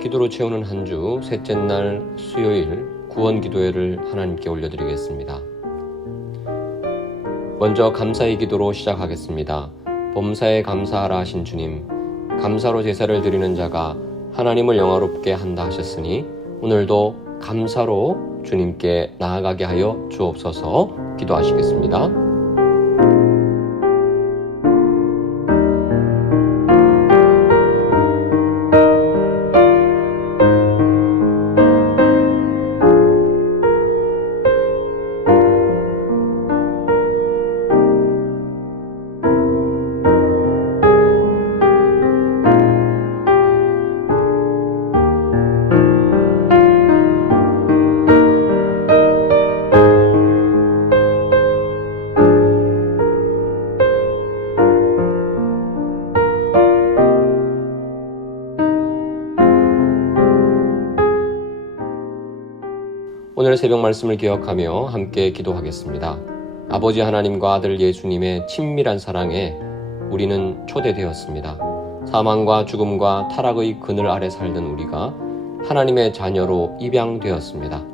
기도로 채우는 한 주 셋째 날 수요일 구원 기도회를 하나님께 올려드리겠습니다. 먼저 감사의 기도로 시작하겠습니다. 범사에 감사하라 하신 주님, 감사로 제사를 드리는 자가 하나님을 영화롭게 한다 하셨으니 오늘도 감사로 주님께 나아가게 하여 주옵소서 기도하시겠습니다. 오늘 새벽 말씀을 기억하며 함께 기도하겠습니다. 아버지 하나님과 아들 예수님의 친밀한 사랑에 우리는 초대되었습니다. 사망과 죽음과 타락의 그늘 아래 살던 우리가 하나님의 자녀로 입양되었습니다.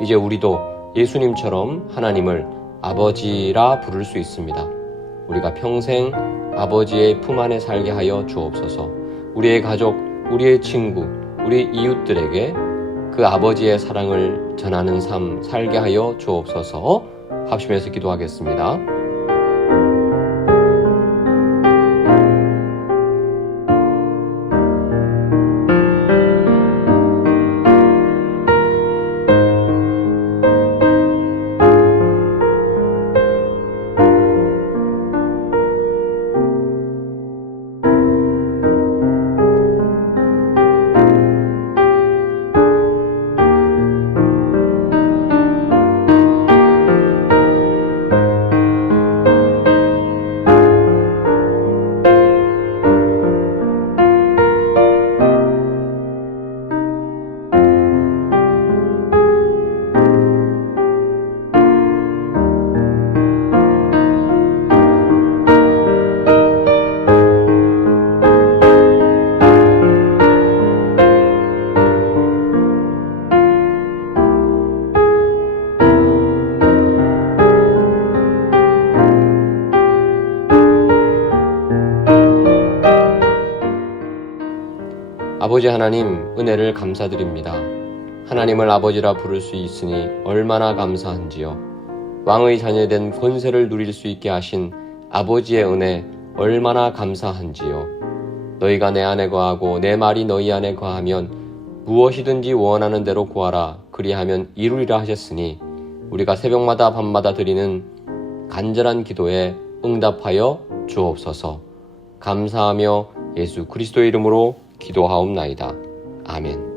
이제 우리도 예수님처럼 하나님을 아버지라 부를 수 있습니다. 우리가 평생 아버지의 품 안에 살게 하여 주옵소서. 우리의 가족, 우리의 친구, 우리 이웃들에게 그 아버지의 사랑을 전하는 삶 살게 하여 주옵소서 합심해서 기도하겠습니다. 아버지 하나님, 은혜를 감사드립니다. 하나님을 아버지라 부를 수 있으니 얼마나 감사한지요. 왕의 자녀된 권세를 누릴 수 있게 하신 아버지의 은혜 얼마나 감사한지요. 너희가 내 안에 거하고 내 말이 너희 안에 거하면 무엇이든지 원하는 대로 구하라 그리하면 이루리라 하셨으니 우리가 새벽마다 밤마다 드리는 간절한 기도에 응답하여 주옵소서. 감사하며 예수 그리스도의 이름으로 기도하옵나이다. 아멘.